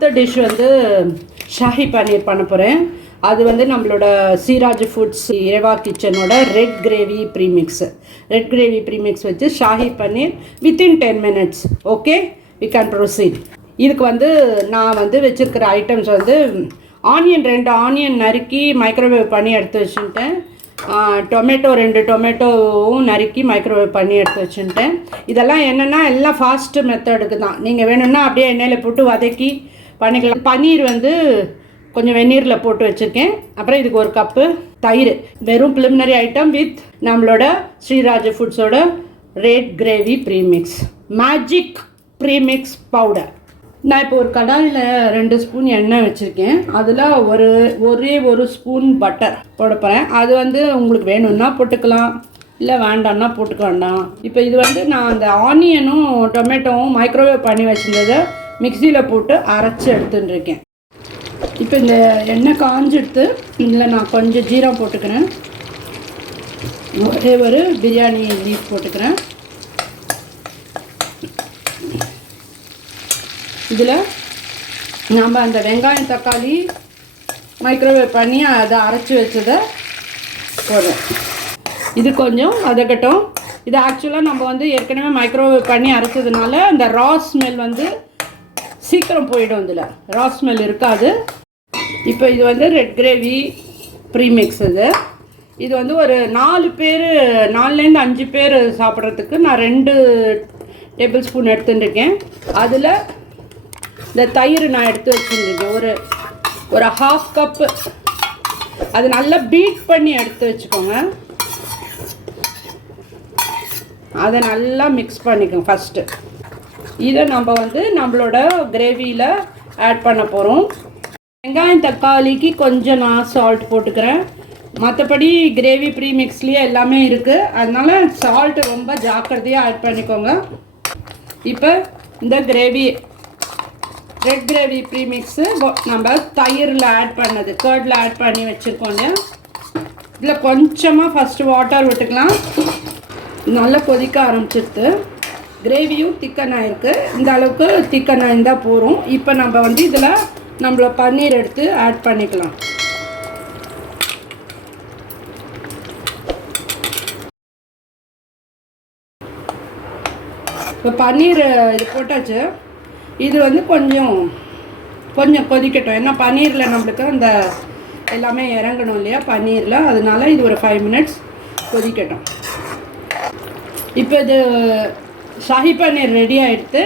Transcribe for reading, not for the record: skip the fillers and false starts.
அடுத்த டிஷ் வந்து ஷாஹி பன்னீர் பண்ண போகிறேன். அது வந்து நம்மளோட ஸ்ரீராஜ் ஃபுட்ஸ் இரவா கிச்சனோட ரெட் கிரேவி ப்ரீமிக்ஸ் வச்சு shahi paneer within 10 minutes. Okay, we can proceed. இதுக்கு வந்து நான் வந்து வச்சுருக்கிற ஐட்டம்ஸ் வந்து ரெண்டு ஆனியன் நறுக்கி மைக்ரோவேவ் பண்ணி எடுத்து வச்சுட்டேன். டொமேட்டோ 2 டொமேட்டோவும் நறுக்கி மைக்ரோவேவ் பண்ணி எடுத்து வச்சுட்டேன். இதெல்லாம் என்னென்னா எல்லாம் ஃபாஸ்ட்டு மெத்தடுக்கு தான். நீங்கள் வேணும்னா அப்படியே எண்ணெயில் போட்டு வதக்கி பண்ணிக்கலாம். பன்னீர் வந்து கொஞ்சம் வெந்நீரில் போட்டு வச்சுருக்கேன். அப்புறம் இதுக்கு 1 கப்பு தயிர், வெறும் ப்ரிலிமினரி ஐட்டம் வித் நம்மளோட ஸ்ரீராஜ் ஃபுட்ஸோட red gravy premix magic premix powder. நான் இப்போ ஒரு கடாயில் 2 ஸ்பூன் எண்ணெய் வச்சுருக்கேன். அதில் ஒரே ஒரு ஸ்பூன் பட்டர் போட போகிறேன். அது வந்து உங்களுக்கு வேணும்னா போட்டுக்கலாம், இல்லை வேண்டாம்னா போட்டுக்க வேண்டாம். இப்போ இது வந்து நான் அந்த ஆனியனும் டொமேட்டோவும் மைக்ரோவேவ் பண்ணி வச்சுருந்ததை மிக்சியில் போட்டு அரைச்சி எடுத்துட்டுருக்கேன். இப்போ இந்த எண்ணெய் காஞ்செடுத்து இதில் நான் கொஞ்சம் ஜீரம் போட்டுக்கிறேன். ஒரே ஒரு பிரியாணி லீஃப் போட்டுக்கிறேன். இதில் நம்ம அந்த வெங்காயம் தக்காளி மைக்ரோவேவ் பண்ணி அதை அரைச்சி வச்சதை போடுறோம். இது கொஞ்சம் வதக்கட்டும். இது ஆக்சுவலாக நம்ம வந்து ஏற்கனவே மைக்ரோவேவ் பண்ணி அரைச்சதுனால அந்த ரா ஸ்மெல் வந்து சீக்கிரம் போயிடும். இதில் ரா ஸ்மெல் இருக்காது. இப்போ இது வந்து ரெட் கிரேவி ப்ரீமிக்ஸ். இது வந்து ஒரு 4லேருந்து 5 பேர் சாப்பிட்றதுக்கு நான் 2 டேபிள் ஸ்பூன் எடுத்துட்டுருக்கேன். அதில் இந்த தயிர் நான் எடுத்து வச்சுருக்கேன் ஒரு 1/2 கப்பு. அது நல்லா பீட் பண்ணி எடுத்து வச்சுக்கோங்க. அதை நல்லா மிக்ஸ் பண்ணிக்கோங்க ஃபஸ்ட்டு. இதை நம்ம வந்து நம்மளோட கிரேவியில் ஆட் பண்ண போகிறோம். வெங்காயம் தக்காளிக்கு கொஞ்சம் நான் சால்ட் போட்டுக்கிறேன். மற்றபடி கிரேவி ப்ரீமிக்ஸ்லேயே எல்லாமே இருக்குது. அதனால் சால்ட்டு ரொம்ப ஜாக்கிரதையாக ஆட் பண்ணிக்கோங்க. இப்போ இந்த ரெட் கிரேவி ப்ரீமிக்ஸு நம்ம தயிரில் ஆட் பண்ணது, கர்டில் ஆட் பண்ணி வச்சுருக்கோம் இல்லையா. இதில் கொஞ்சமாக ஃபஸ்ட்டு வாட்டர் விட்டுக்கலாம். நல்லா கொதிக்க ஆரம்பிச்சிடுது. கிரேவியும் திக்கனாக இருக்குது. இந்த அளவுக்கு திக்கனாக இருந்தால் போகும். இப்போ நம்ம வந்து இதில் நம்மள பன்னீர் எடுத்து ஆட் பண்ணிக்கலாம். இப்போ பன்னீர் இது போட்டாச்சு. இது வந்து கொஞ்சம் கொதிக்கட்டும். ஏன்னா பன்னீரில் நம்மளுக்கு அந்த எல்லாமே இறங்கணும் இல்லையா பன்னீரில். அதனால இது ஒரு 5 minutes கொதிக்கட்டும். இப்போ இது ஷாஹி பன்னீர் ரெடி ஆகிடுது.